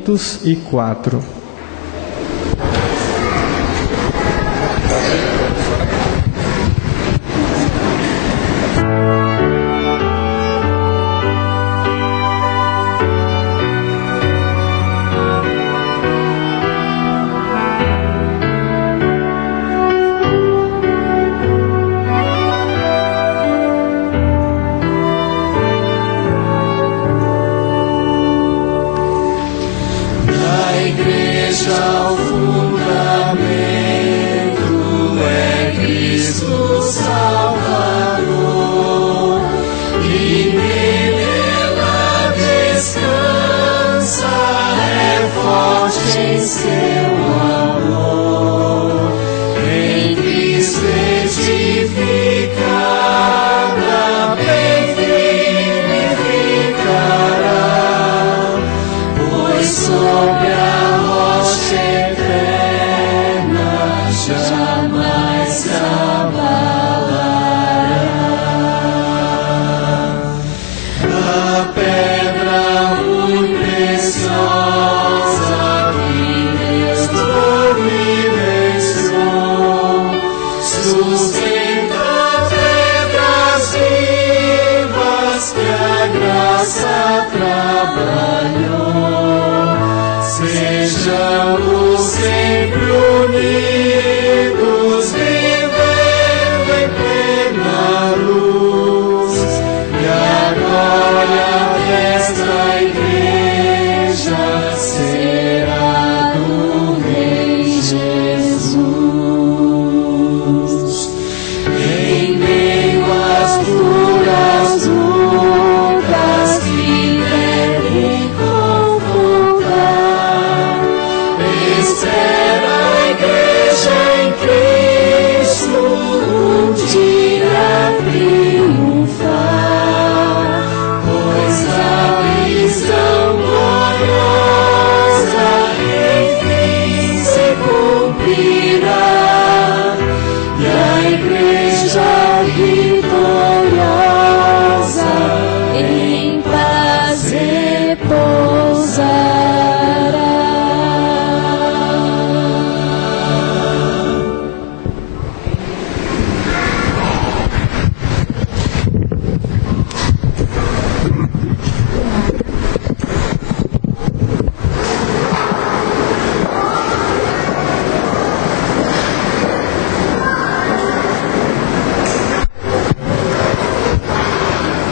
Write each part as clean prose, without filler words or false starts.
504.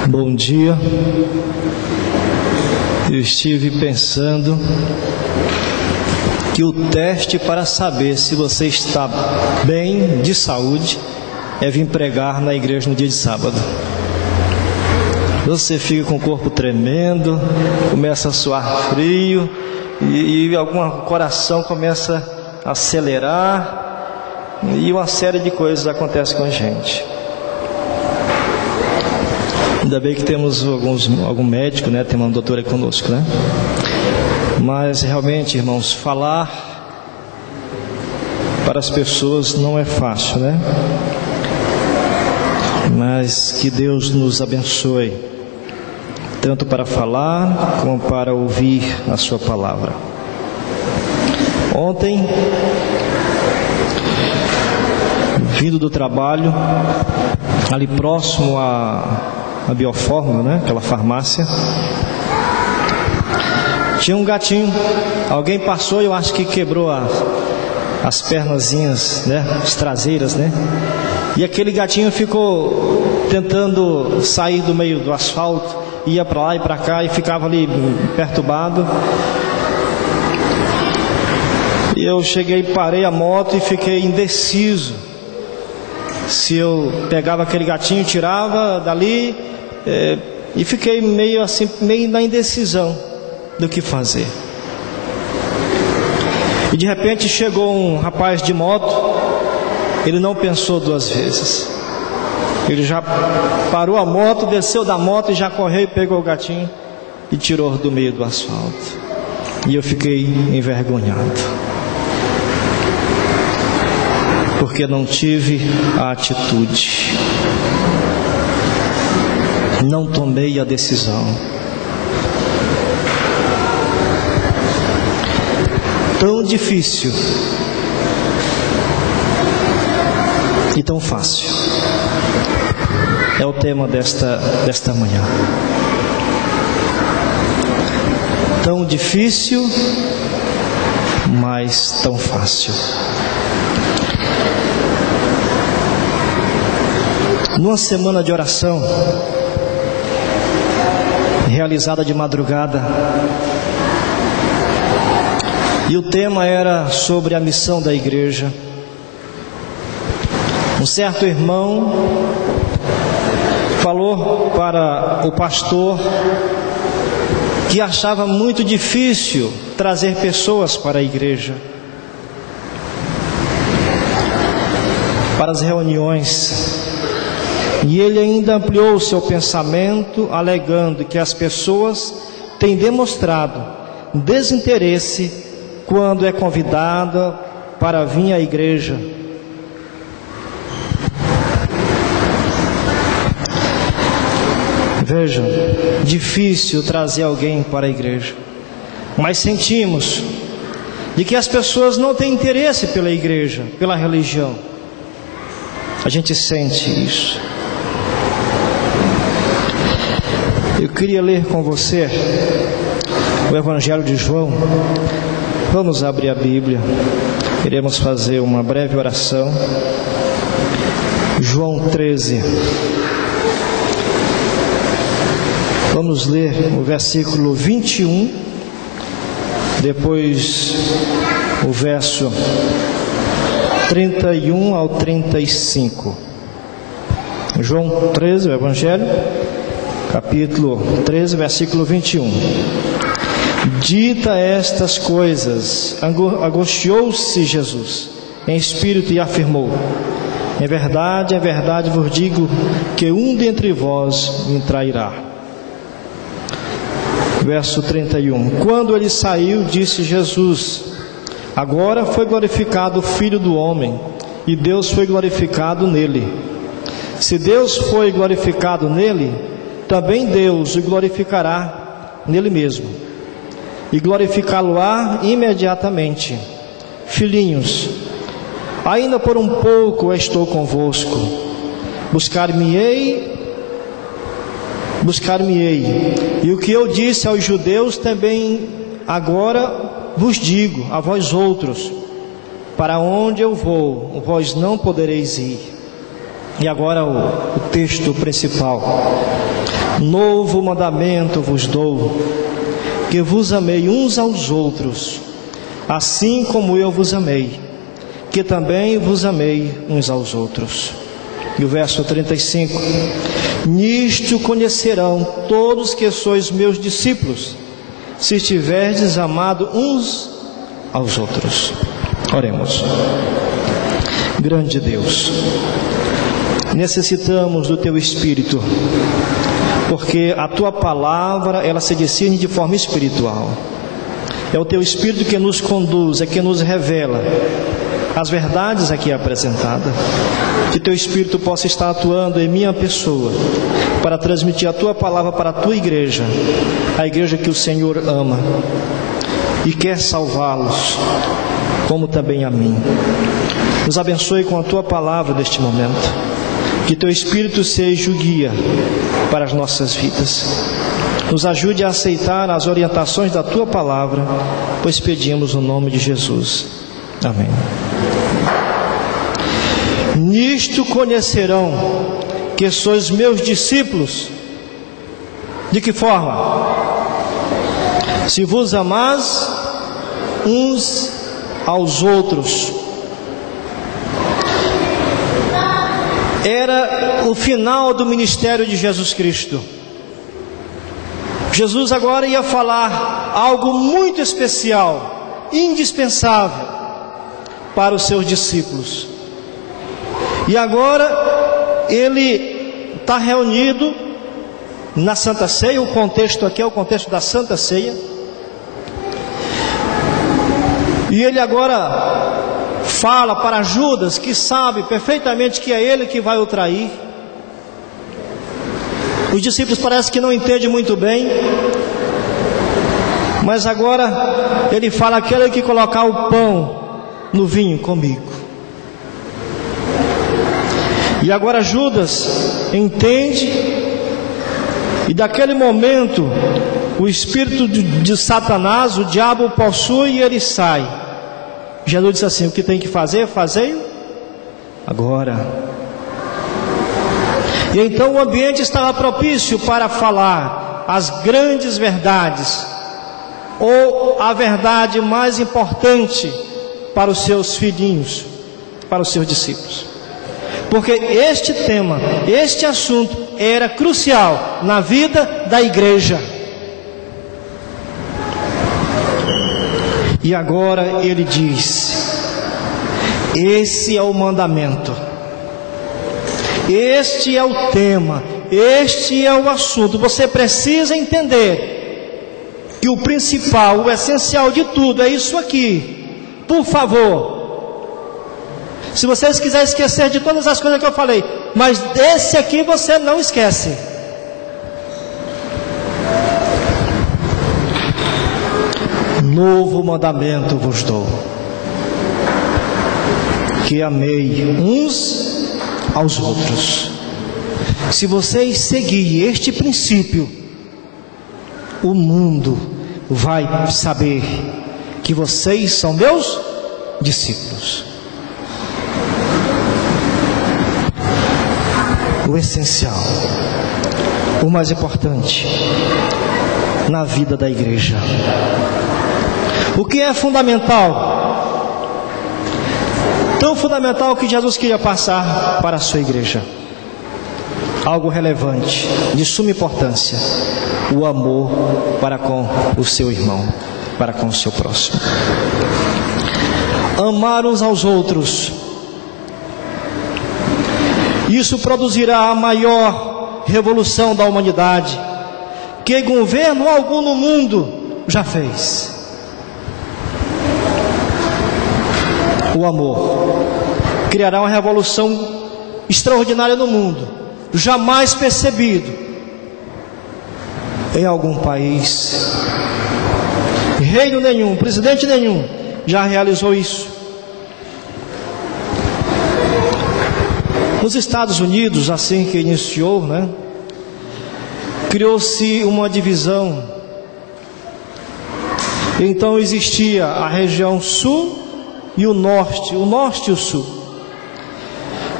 Bom dia. Eu estive pensando que o teste para saber se você está bem de saúde é vir pregar na igreja no dia de sábado. Você fica com o corpo tremendo, começa a suar frio e algum coração começa a acelerar e uma série de coisas acontece com a gente. Ainda bem que temos algum médico, né? Tem uma doutora conosco, né? Mas realmente, irmãos, falar para as pessoas não é fácil, né? Mas que Deus nos abençoe, tanto para falar como para ouvir a sua palavra. Ontem, vindo do trabalho, ali próximo a Biofórmula, né? Aquela farmácia, tinha um gatinho. Alguém passou e eu acho que quebrou as pernazinhas, né? As traseiras, né? E aquele gatinho ficou tentando sair do meio do asfalto, ia para lá e para cá e ficava ali perturbado. E eu cheguei, parei a moto e fiquei indeciso se eu pegava aquele gatinho, tirava dali, e fiquei meio assim, meio na indecisão do que fazer. E de repente chegou um rapaz de moto. Ele não pensou duas vezes. Ele já parou a moto, desceu da moto e já correu e pegou o gatinho e tirou do meio do asfalto. E eu fiquei envergonhado, porque não tive a atitude, não tomei a decisão. tão difícil e tão fácil. É o tema desta manhã. Tão difícil, mas tão fácil. Numa semana de oração, realizada de madrugada, e o tema era sobre a missão da igreja, um certo irmão falou para o pastor que achava muito difícil trazer pessoas para a igreja, para as reuniões. E ele ainda ampliou o seu pensamento, alegando que as pessoas têm demonstrado desinteresse quando é convidada para vir à igreja. Veja, difícil trazer alguém para a igreja, mas sentimos de que as pessoas não têm interesse pela igreja, pela religião. A gente sente isso. Eu queria ler com você o Evangelho de João. Vamos abrir a Bíblia. Iremos fazer uma breve oração. João 13. Vamos ler o versículo 21, depois o verso 31 ao 35. João 13, o Evangelho, capítulo 13, versículo 21. Dita estas coisas, angustiou-se Jesus em espírito e afirmou: em verdade vos digo que um dentre vós me trairá. Verso 31. Quando ele saiu, disse Jesus: agora foi glorificado o Filho do Homem, e Deus foi glorificado nele. Se Deus foi glorificado nele, também Deus o glorificará nele mesmo, e glorificá-lo-á imediatamente. Filhinhos, ainda por um pouco estou convosco. Buscar-me-ei, e o que eu disse aos judeus também agora vos digo a vós outros: para onde eu vou, vós não podereis ir. E agora o texto principal: novo mandamento vos dou, que vos amei uns aos outros, assim como eu vos amei, que também vos amei uns aos outros. E o verso 35: nisto conhecerão todos que sois meus discípulos, se estiverdes amado uns aos outros. Oremos. Grande Deus, necessitamos do Teu Espírito, porque a Tua palavra, ela se discerne de forma espiritual. É o Teu Espírito que nos conduz, é que nos revela as verdades aqui apresentadas. Que Teu Espírito possa estar atuando em minha pessoa, para transmitir a Tua palavra para a Tua igreja, a igreja que o Senhor ama e quer salvá-los, como também a mim. Nos abençoe com a Tua palavra neste momento. Que Teu Espírito seja o guia para as nossas vidas. Nos ajude a aceitar as orientações da Tua palavra, pois pedimos no nome de Jesus. Amém. Nisto conhecerão que sois meus discípulos. De que forma? Se vos amais uns aos outros. Era o final do ministério de Jesus Cristo. Jesus agora ia falar algo muito especial, indispensável para os seus discípulos. E agora ele está reunido na Santa Ceia. O contexto aqui é o contexto da Santa Ceia. E ele agora fala para Judas, que sabe perfeitamente que é ele que vai o trair. Os discípulos parecem que não entendem muito bem. Mas agora ele fala: aquele que colocar o pão no vinho comigo. E agora Judas entende, e daquele momento o espírito de Satanás, o diabo, o possui e ele sai. Jesus disse assim: o que tem que fazer, fazei agora. E então o ambiente estava propício para falar as grandes verdades, ou a verdade mais importante para os seus filhinhos, para os seus discípulos. Porque este tema, este assunto era crucial na vida da igreja. E agora ele diz: esse é o mandamento, este é o tema, este é o assunto. Você precisa entender que o principal, o essencial de tudo é isso aqui. Por favor, se vocês quiserem esquecer de todas as coisas que eu falei, mas desse aqui você não esquece. Novo mandamento vos dou, que amei uns aos outros. Se vocês seguirem este princípio, o mundo vai saber que vocês são meus discípulos. O essencial, o mais importante na vida da igreja. O que é fundamental? Tão fundamental que Jesus queria passar para a sua igreja. Algo relevante, de suma importância: o amor para com o seu irmão, para com o seu próximo. Amar uns aos outros. Isso produzirá a maior revolução da humanidade que governo algum no mundo já fez. O amor criará uma revolução extraordinária no mundo, jamais percebido em algum país. Reino nenhum, presidente nenhum já realizou isso. Nos Estados Unidos, assim que iniciou, criou-se uma divisão. Então existia a região sul e o norte e o sul.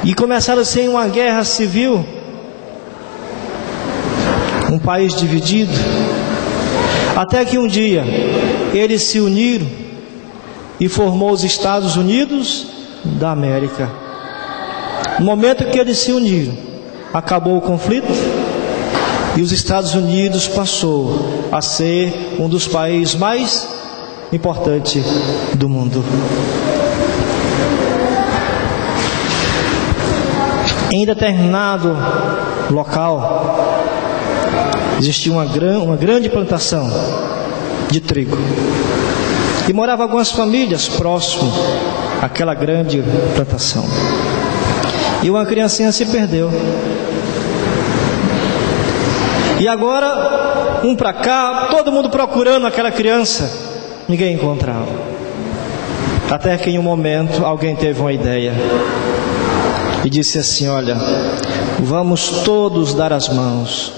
E começaram assim uma guerra civil, um país dividido, até que um dia eles se uniram e formou os Estados Unidos da América. No momento que eles se uniram, acabou o conflito e os Estados Unidos passou a ser um dos países mais importantes do mundo. Em determinado local existia uma grande plantação de trigo e moravam algumas famílias próximo àquela grande plantação. E uma criancinha se perdeu. E agora, um para cá, todo mundo procurando aquela criança, ninguém encontrava. Até que em um momento alguém teve uma ideia e disse assim: olha, vamos todos dar as mãos.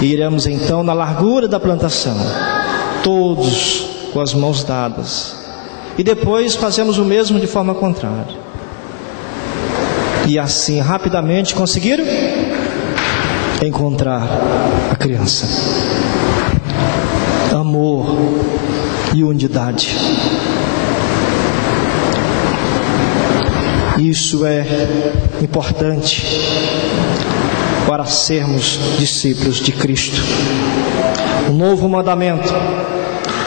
E iremos então na largura da plantação, todos com as mãos dadas. E depois fazemos o mesmo de forma contrária. E assim, rapidamente conseguiram encontrar a criança. Amor e unidade. Isso é importante para sermos discípulos de Cristo. O novo mandamento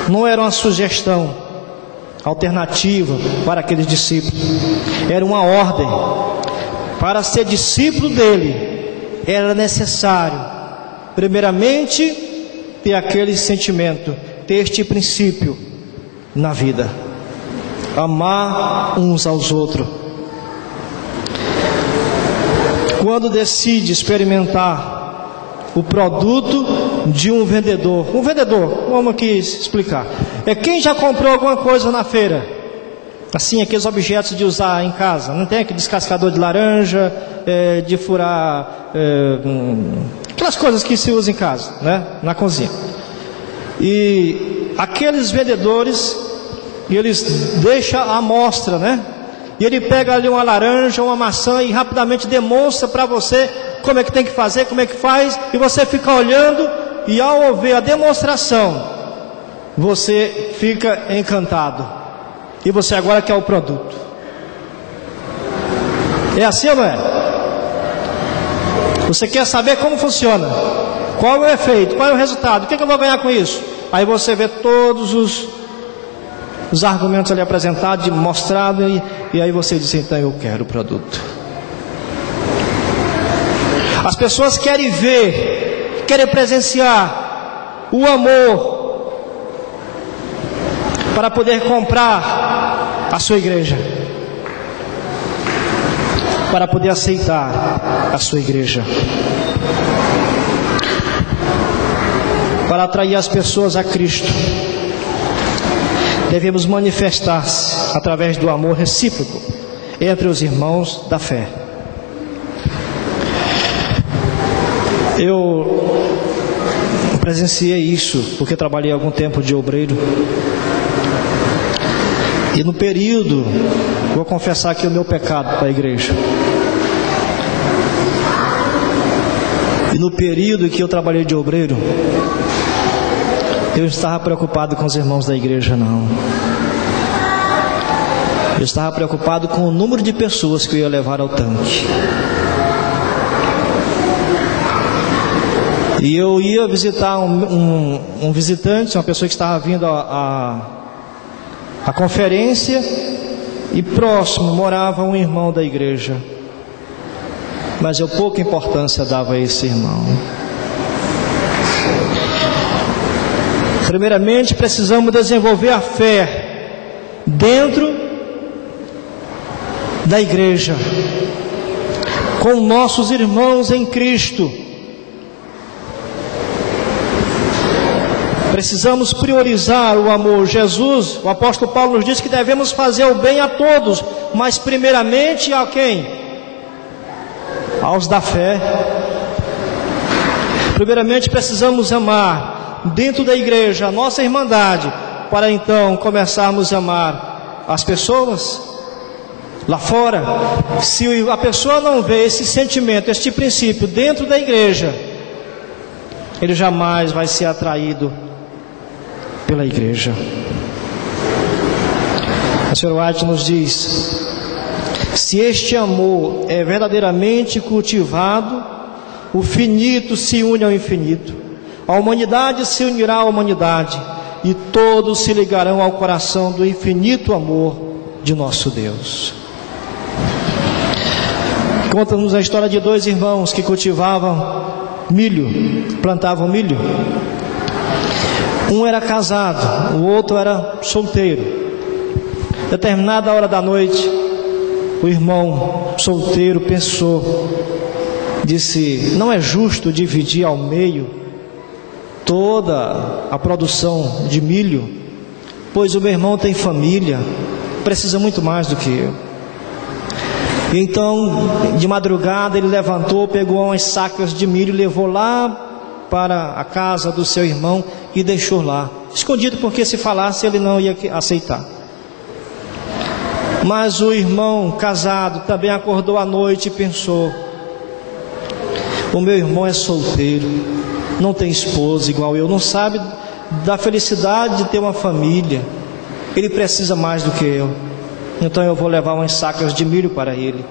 não era uma sugestão alternativa para aqueles discípulos, era uma ordem. Para ser discípulo dele, era necessário, primeiramente, ter aquele sentimento, ter este princípio na vida: amar uns aos outros. Quando decide experimentar o produto de um vendedor. Um vendedor, vamos aqui explicar. É quem já comprou alguma coisa na feira. Assim, aqueles objetos de usar em casa. Não tem aquele descascador de laranja, de furar, aquelas coisas que se usa em casa, né? Na cozinha. E aqueles vendedores, eles deixam a amostra, né? E ele pega ali uma laranja, uma maçã e rapidamente demonstra para você como é que tem que fazer, como é que faz. E você fica olhando e ao ouvir a demonstração, você fica encantado. E você agora quer o produto. É assim ou não é? Você quer saber como funciona, qual é o efeito, qual é o resultado, o que eu vou ganhar com isso? Aí você vê todos os argumentos ali apresentados, mostrados, e aí você diz, então eu quero o produto. As pessoas querem ver, querem presenciar o amor para poder comprar a sua igreja, para poder aceitar a sua igreja, para atrair as pessoas a Cristo. Devemos manifestar-se através do amor recíproco entre os irmãos da fé. Eu presenciei isso porque trabalhei algum tempo de obreiro. E no período, vou confessar aqui o meu pecado para a igreja. E no período que eu trabalhei de obreiro, eu estava preocupado com os irmãos da igreja, não. Eu estava preocupado com o número de pessoas que eu ia levar ao tanque. E eu ia visitar um visitante, uma pessoa que estava vindo à conferência, e próximo morava um irmão da igreja. Mas eu pouca importância dava a esse irmão. Primeiramente, precisamos desenvolver a fé dentro da igreja, com nossos irmãos em Cristo. Precisamos priorizar o amor. Jesus, o apóstolo Paulo nos diz que devemos fazer o bem a todos, mas primeiramente a quem? Aos da fé. Primeiramente precisamos amar dentro da igreja a nossa irmandade, para então começarmos a amar as pessoas lá fora. Se a pessoa não vê esse sentimento, este princípio dentro da igreja, ele jamais vai ser atraído pela igreja. A senhora White nos diz: se este amor é verdadeiramente cultivado, o finito se une ao infinito, a humanidade se unirá à humanidade, e todos se ligarão ao coração do infinito amor de nosso Deus. Conta-nos a história de dois irmãos que cultivavam milho, plantavam milho. Um era casado, o outro era solteiro. Determinada hora da noite, o irmão solteiro pensou, disse: não é justo dividir ao meio toda a produção de milho, pois o meu irmão tem família, precisa muito mais do que eu. Então, de madrugada, ele levantou, pegou umas sacas de milho, levou lá para a casa do seu irmão e deixou lá, escondido, porque se falasse ele não ia aceitar. Mas o irmão casado também acordou à noite e pensou: o meu irmão é solteiro, não tem esposa igual eu, não sabe da felicidade de ter uma família, ele precisa mais do que eu, então eu vou levar umas sacas de milho para ele.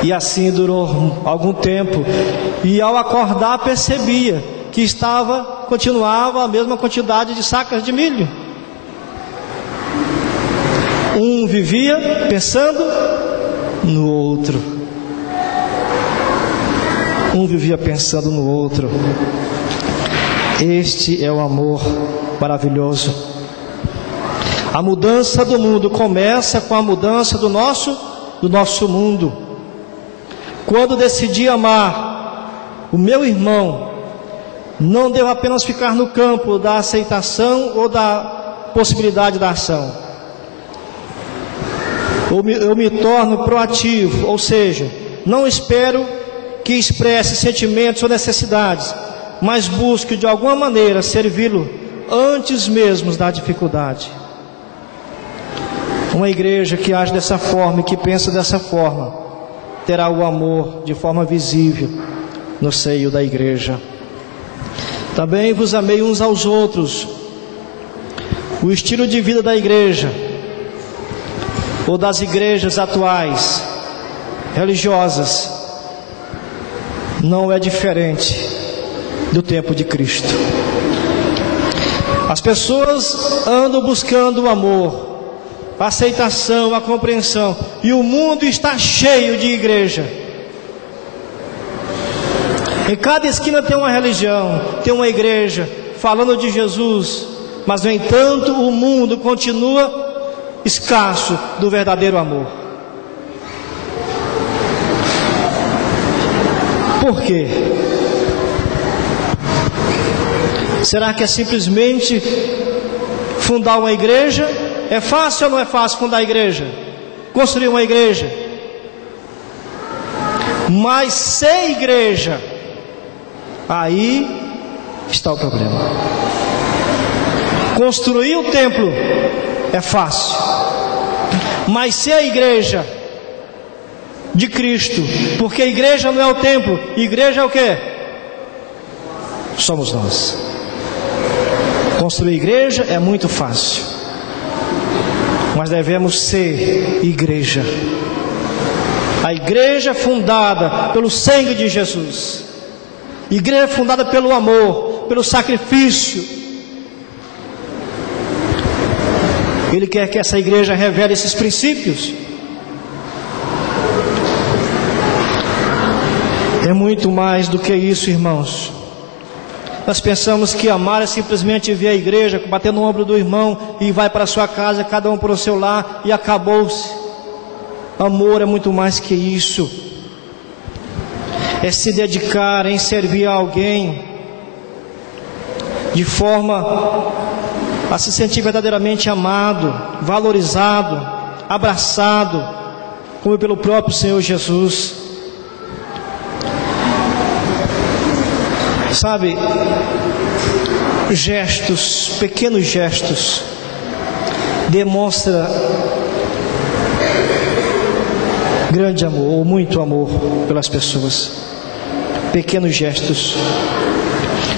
E assim durou algum tempo, e ao acordar percebia que continuava a mesma quantidade de sacas de milho. Um vivia pensando no outro. Um vivia pensando no outro. Este é o amor maravilhoso. A mudança do mundo começa com a mudança do nosso mundo. Quando decidi amar, o meu irmão, não devo apenas ficar no campo da aceitação ou da possibilidade da ação. Eu me torno proativo, ou seja, não espero que expresse sentimentos ou necessidades, mas busco de alguma maneira servi-lo antes mesmo da dificuldade. Uma igreja que age dessa forma e que pensa dessa forma, terá o amor de forma visível no seio da igreja. Também vos amei uns aos outros. O estilo de vida da igreja, ou das igrejas atuais, religiosas, não é diferente do tempo de Cristo. As pessoas andam buscando o amor, a aceitação, a compreensão, e o mundo está cheio de igreja. Em cada esquina tem uma religião, tem uma igreja falando de Jesus, mas no entanto o mundo continua escasso do verdadeiro amor. Por quê? Será que é simplesmente fundar uma igreja? É fácil ou não é fácil fundar a igreja? Construir uma igreja? Mas sem igreja, aí está o problema. Construir o templo é fácil, mas ser a igreja de Cristo, porque a igreja não é o templo, igreja é o quê? Somos nós. Construir igreja é muito fácil, mas devemos ser igreja. A igreja fundada pelo sangue de Jesus, igreja fundada pelo amor, pelo sacrifício. Ele quer que essa igreja revele esses princípios. É muito mais do que isso, irmãos. Nós pensamos que amar é simplesmente vir à igreja, bater no ombro do irmão e vai para a sua casa, cada um para o seu lar e acabou-se. Amor é muito mais que isso. É se dedicar em servir a alguém de forma a se sentir verdadeiramente amado, valorizado, abraçado, como pelo próprio Senhor Jesus. Sabe, gestos, pequenos gestos, demonstra grande amor, ou muito amor pelas pessoas. Pequenos gestos.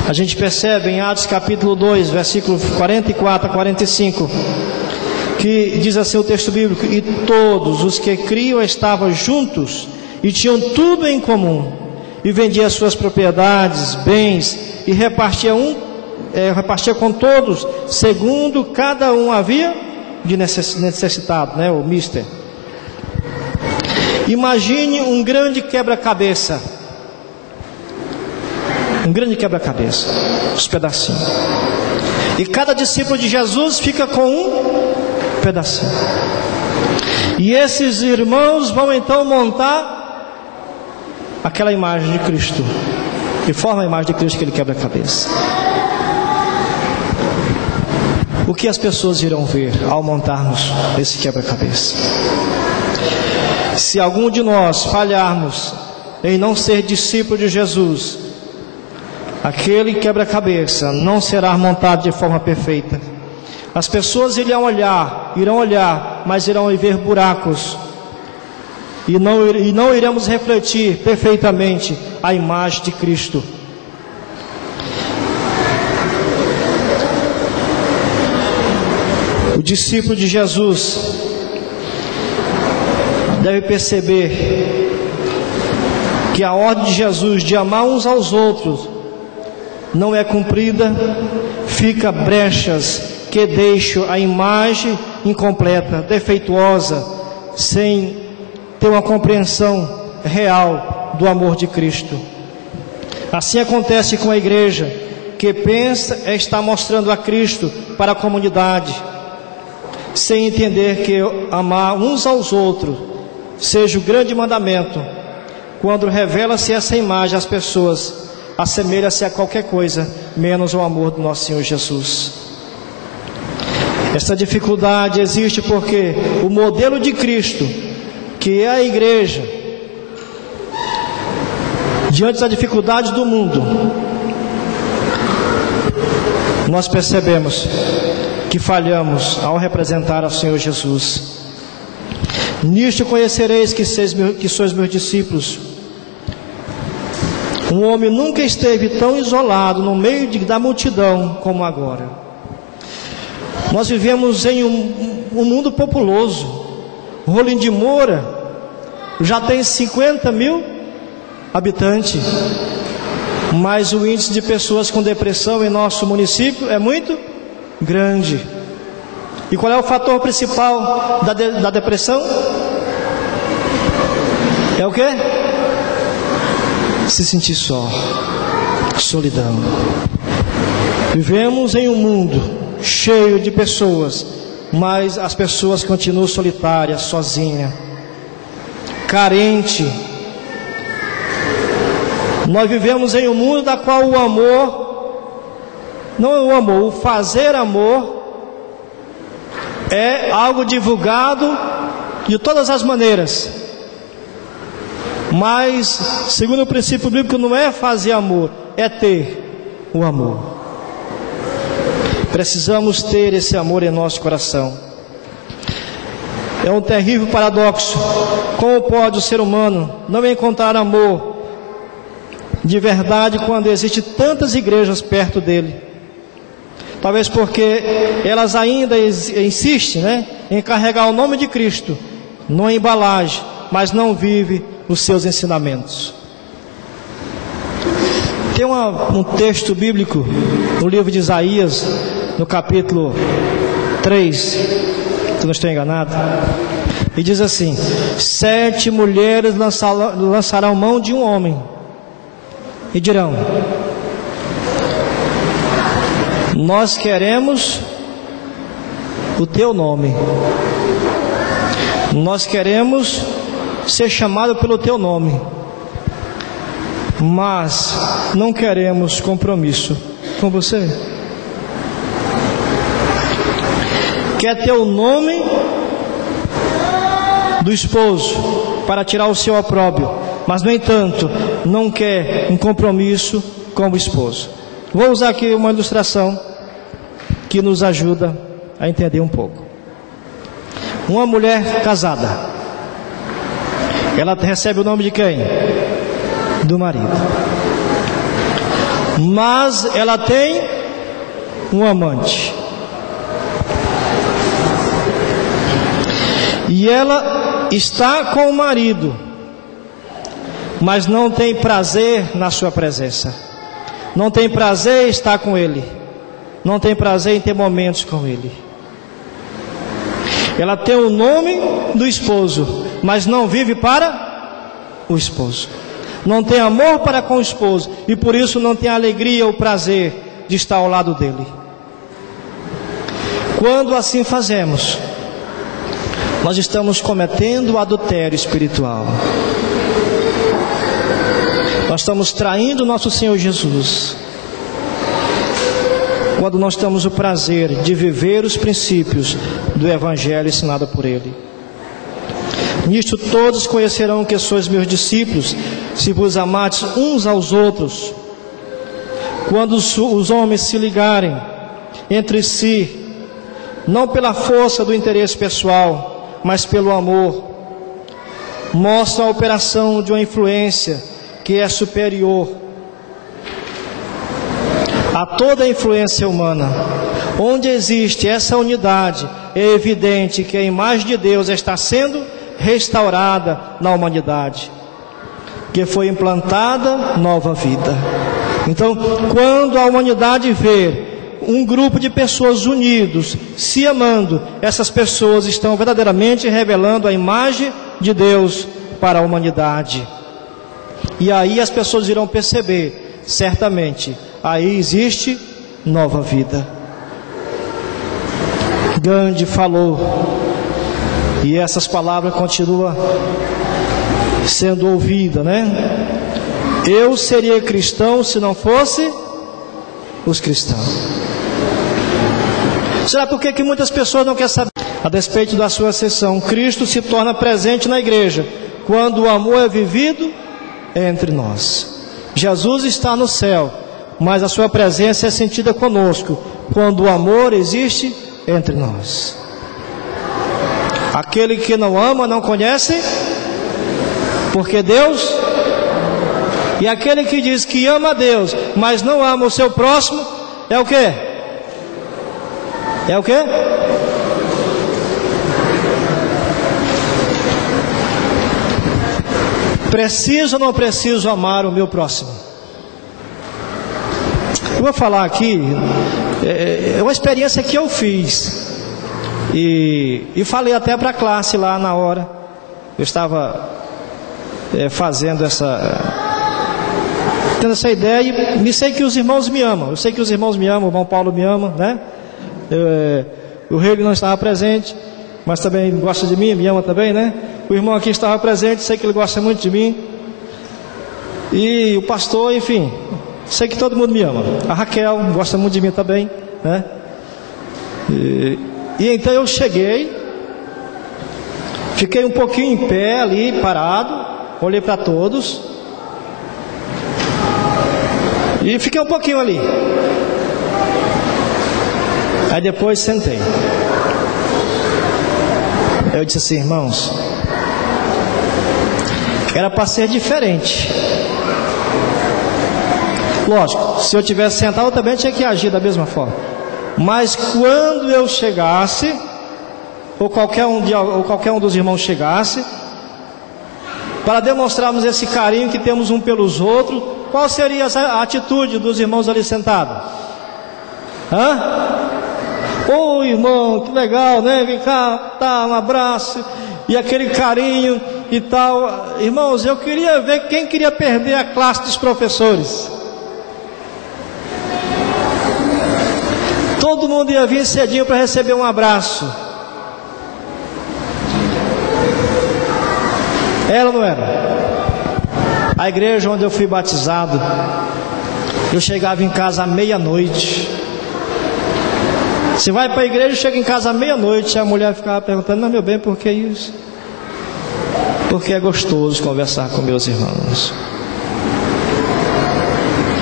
A gente percebe em Atos capítulo 2, versículo 44 a 45, que diz assim o texto bíblico: e todos os que criam estavam juntos e tinham tudo em comum, e vendia suas propriedades, bens, e repartia com todos, segundo cada um havia de necessitado, né, o mister. Imagine um grande quebra-cabeça. Um grande quebra-cabeça, os pedacinhos. E cada discípulo de Jesus fica com um pedacinho. E esses irmãos vão então montar aquela imagem de Cristo, que forma a imagem de Cristo, aquele quebra-cabeça. O que as pessoas irão ver ao montarmos esse quebra-cabeça? Se algum de nós falharmos em não ser discípulo de Jesus, aquele quebra-cabeça não será montado de forma perfeita. As pessoas irão olhar, mas irão ver buracos. E não iremos refletir perfeitamente a imagem de Cristo. O discípulo de Jesus deve perceber que a ordem de Jesus de amar uns aos outros não é cumprida, fica brechas que deixam a imagem incompleta, defeituosa, sem ter uma compreensão real do amor de Cristo. Assim acontece com a igreja, que pensa estar mostrando a Cristo para a comunidade, sem entender que amar uns aos outros seja o grande mandamento, quando revela-se essa imagem às pessoas, assemelha-se a qualquer coisa, menos ao amor do nosso Senhor Jesus. Essa dificuldade existe porque o modelo de Cristo, que é a igreja, diante das dificuldades do mundo, nós percebemos que falhamos ao representar ao Senhor Jesus. Nisto conhecereis que sois meus discípulos. Um homem nunca esteve tão isolado no meio da multidão como agora. Nós vivemos em um mundo populoso. Rolim de Moura já tem 50 mil habitantes, mas o índice de pessoas com depressão em nosso município é muito grande. E qual é o fator principal da depressão? É o quê? Se sentir só, solidão. Vivemos em um mundo cheio de pessoas, mas as pessoas continuam solitárias, sozinhas, carentes. Nós vivemos em um mundo da qual o amor, não é o amor, o fazer amor é algo divulgado de todas as maneiras. Mas, segundo o princípio bíblico, não é fazer amor, é ter o amor. Precisamos ter esse amor em nosso coração. É um terrível paradoxo. Como pode o ser humano não encontrar amor de verdade quando existem tantas igrejas perto dele? Talvez porque elas ainda insistem, em carregar o nome de Cristo numa embalagem, mas não vive os seus ensinamentos. Tem um texto bíblico no livro de Isaías, no capítulo 3, se não estou enganado, e diz assim: 7 mulheres lançarão mão de um homem e dirão: nós queremos o teu nome, nós queremos ser chamado pelo teu nome, mas não queremos compromisso com você. Quer ter o nome do esposo para tirar o seu opróbrio, mas no entanto não quer um compromisso com o esposo. Vou usar aqui uma ilustração que nos ajuda a entender um pouco. Uma mulher casada, ela recebe o nome de quem? Do marido. Mas ela tem um amante. E ela está com o marido, mas não tem prazer na sua presença. Não tem prazer em estar com ele. Não tem prazer em ter momentos com ele. Ela tem o nome do esposo, mas não vive para o esposo. Não tem amor para com o esposo, e por isso não tem a alegria ou o prazer de estar ao lado dele. Quando assim fazemos, nós estamos cometendo adultério espiritual. Nós estamos traindo nosso Senhor Jesus. Quando nós temos o prazer de viver os princípios do Evangelho ensinado por Ele. Nisto todos conhecerão que sois meus discípulos, se vos amardes uns aos outros. Quando os homens se ligarem entre si, não pela força do interesse pessoal, mas pelo amor, mostra a operação de uma influência que é superior a toda a influência humana. Onde existe essa unidade, é evidente que a imagem de Deus está sendo restaurada na humanidade, que foi implantada nova vida. Então, quando a humanidade vê um grupo de pessoas unidos, se amando, essas pessoas estão verdadeiramente revelando a imagem de Deus para a humanidade. E aí as pessoas irão perceber, certamente, aí existe nova vida. Gandhi falou, e essas palavras continuam sendo ouvida, né? Eu seria cristão se não fosse os cristãos. Será por que muitas pessoas não querem saber? A despeito da sua ascensão, Cristo se torna presente na igreja quando o amor é vivido entre nós. Jesus está no céu, mas a sua presença é sentida conosco quando o amor existe entre nós. Aquele que não ama não conhece, porque Deus... E aquele que diz que ama a Deus, mas não ama o seu próximo, é o quê? É o quê? Preciso ou não preciso amar o meu próximo? Eu vou falar aqui, é uma experiência que eu fiz. E falei até para a classe lá na hora. Eu estava fazendo tendo essa ideia, e sei que os irmãos me amam. Eu sei que os irmãos me amam, o irmão Paulo me ama, né? O rei não estava presente, mas também gosta de mim, me ama também, né? O irmão aqui estava presente, sei que ele gosta muito de mim. E o pastor, enfim, sei que todo mundo me ama. A Raquel gosta muito de mim também, né? E então eu cheguei, fiquei um pouquinho em pé ali, parado, olhei para todos. E fiquei um pouquinho ali. Aí depois sentei. Eu disse assim, irmãos, era para ser diferente. Lógico, se eu tivesse sentado eu também tinha que agir da mesma forma. Mas quando eu chegasse, ou qualquer um dos irmãos chegasse, para demonstrarmos esse carinho que temos um pelos outros, qual seria a atitude dos irmãos ali sentados? Ô irmão, que legal, né? Vem cá, tá, um abraço, e aquele carinho e tal. Irmãos, eu queria ver quem queria perder a classe dos professores. Todo mundo ia vir cedinho para receber um abraço. Era ou não era? A igreja onde eu fui batizado, eu chegava em casa à meia-noite. Você vai para a igreja e chega em casa à meia-noite, a mulher ficava perguntando, mas meu bem, por que isso? Porque é gostoso conversar com meus irmãos.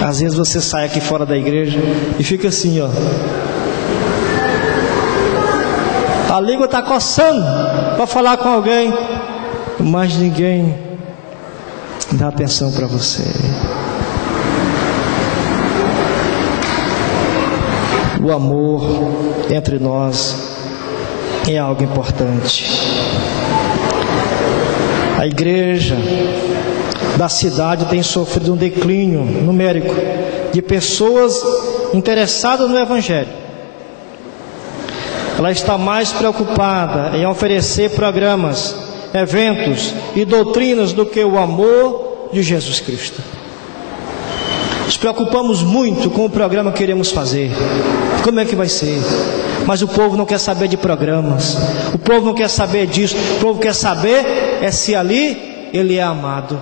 Às vezes você sai aqui fora da igreja e fica assim, ó. A língua está coçando para falar com alguém, mas ninguém dá atenção para você. O amor entre nós é algo importante. A igreja da cidade tem sofrido um declínio numérico de pessoas interessadas no Evangelho. Ela está mais preocupada em oferecer programas, eventos e doutrinas do que o amor de Jesus Cristo. Nos preocupamos muito com o programa que queremos fazer. Como é que vai ser? Mas o povo não quer saber de programas. O povo não quer saber disso. O povo quer saber se ali ele é amado,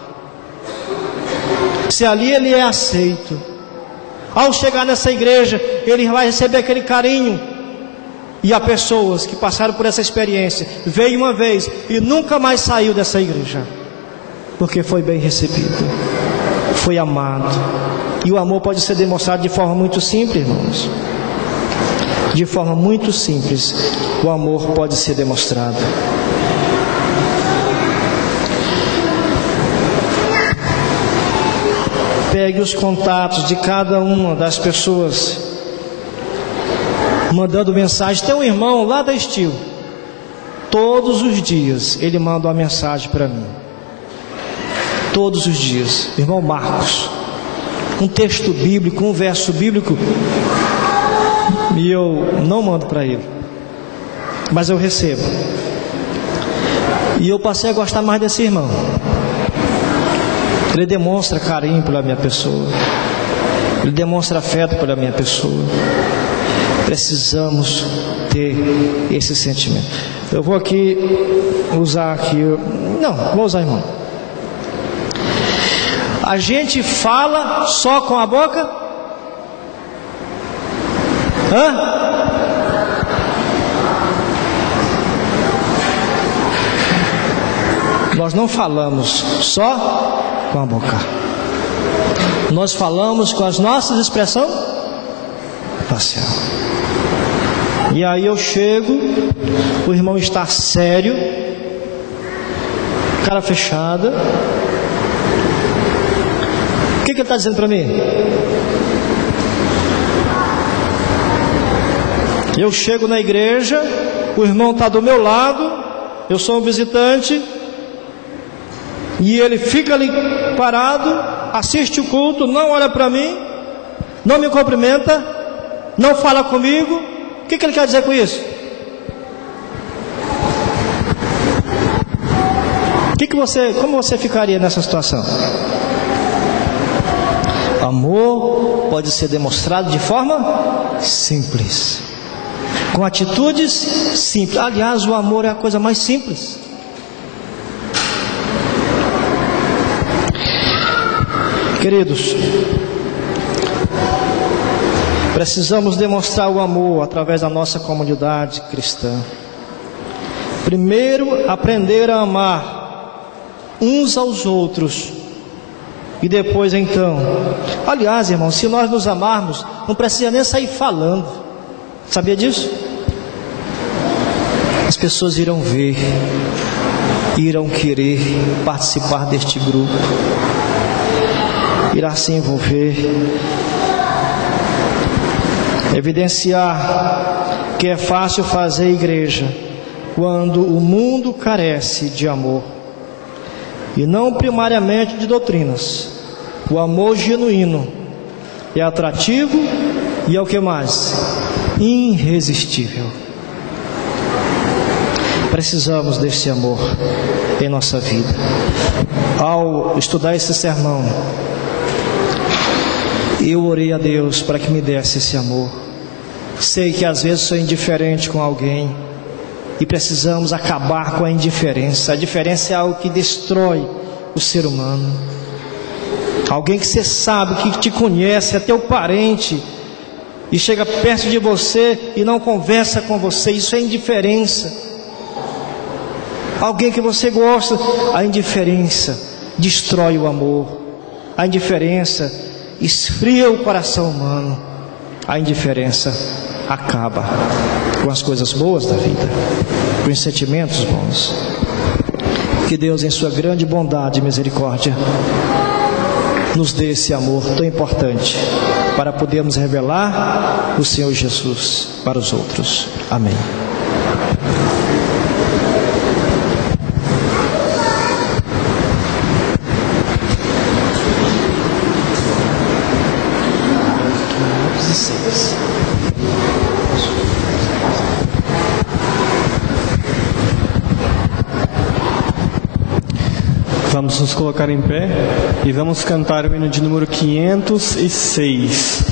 se ali ele é aceito. Ao chegar nessa igreja, ele vai receber aquele carinho. E há pessoas que passaram por essa experiência, veio uma vez e nunca mais saiu dessa igreja, porque foi bem recebido, foi amado. E o amor pode ser demonstrado de forma muito simples, irmãos. De forma muito simples, o amor pode ser demonstrado. Pegue os contatos de cada uma das pessoas, mandando mensagem. Tem um irmão lá da Estil, todos os dias ele manda uma mensagem para mim. Todos os dias, irmão Marcos, um texto bíblico, um verso bíblico, e eu não mando para ele, mas eu recebo. E eu passei a gostar mais desse irmão. Ele demonstra carinho pela minha pessoa, ele demonstra afeto pela minha pessoa. Precisamos ter esse sentimento. Eu vou aqui usar aqui, não, vou usar, irmão. A gente fala só com a boca? Nós não falamos só com a boca. Nós falamos com as nossas expressões facial. E aí eu chego, o irmão está sério, cara fechada. O que ele está dizendo para mim? Eu chego na igreja, o irmão está do meu lado, eu sou um visitante, e ele fica ali parado, assiste o culto, não olha para mim, não me cumprimenta, não fala comigo. O que ele quer dizer com isso? Como você ficaria nessa situação? Amor pode ser demonstrado de forma simples, com atitudes simples. Aliás, o amor é a coisa mais simples. Queridos, precisamos demonstrar o amor através da nossa comunidade cristã. Primeiro, aprender a amar uns aos outros. E depois então, aliás, irmão, se nós nos amarmos, não precisa nem sair falando. Sabia disso? As pessoas irão ver, irão querer participar deste grupo, irá se envolver, evidenciar que é fácil fazer igreja quando o mundo carece de amor, e não primariamente de doutrinas. O amor genuíno é atrativo e é o que mais? Irresistível. Precisamos desse amor em nossa vida. Ao estudar esse sermão, eu orei a Deus para que me desse esse amor. Sei que às vezes sou indiferente com alguém e precisamos acabar com a indiferença. A indiferença é algo que destrói o ser humano. Alguém que você sabe, que te conhece, é teu parente, e chega perto de você e não conversa com você, isso é indiferença. Alguém que você gosta, a indiferença destrói o amor. A indiferença esfria o coração humano. A indiferença acaba com as coisas boas da vida, com os sentimentos bons. Que Deus, em sua grande bondade e misericórdia, nos dê esse amor tão importante para podermos revelar o Senhor Jesus para os outros. Amém. Vamos nos colocar em pé e vamos cantar o hino de número 506.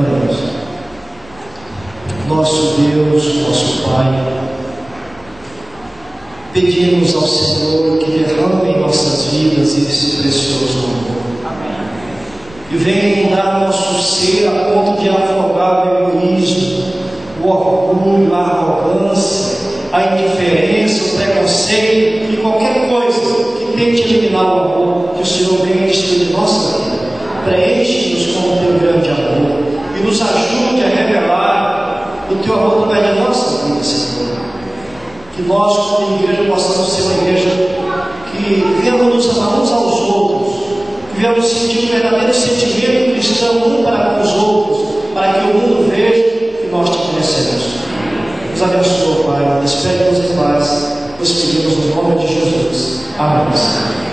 Oremos. Nosso Deus, nosso Pai, pedimos ao Senhor que derrame em nossas vidas esse precioso amor. E venha inundar nosso ser a ponto de afogar o egoísmo, o orgulho, a arrogância, a indiferença, o preconceito e qualquer coisa que tente eliminar o amor. Que o Senhor venha destruir nossa vida. Preenche-nos com o teu grande amor e nos ajude a revelar o teu amor através da nossa vida, Senhor. Que nós, como igreja, possamos ser uma igreja que venhamos nos amar uns aos outros, que venhamos sentir um verdadeiro sentimento cristão um para com os outros, para que o mundo veja que nós te conhecemos. Nos abençoa, Pai, despede-nos em paz, nós pedimos no nome de Jesus. Amém.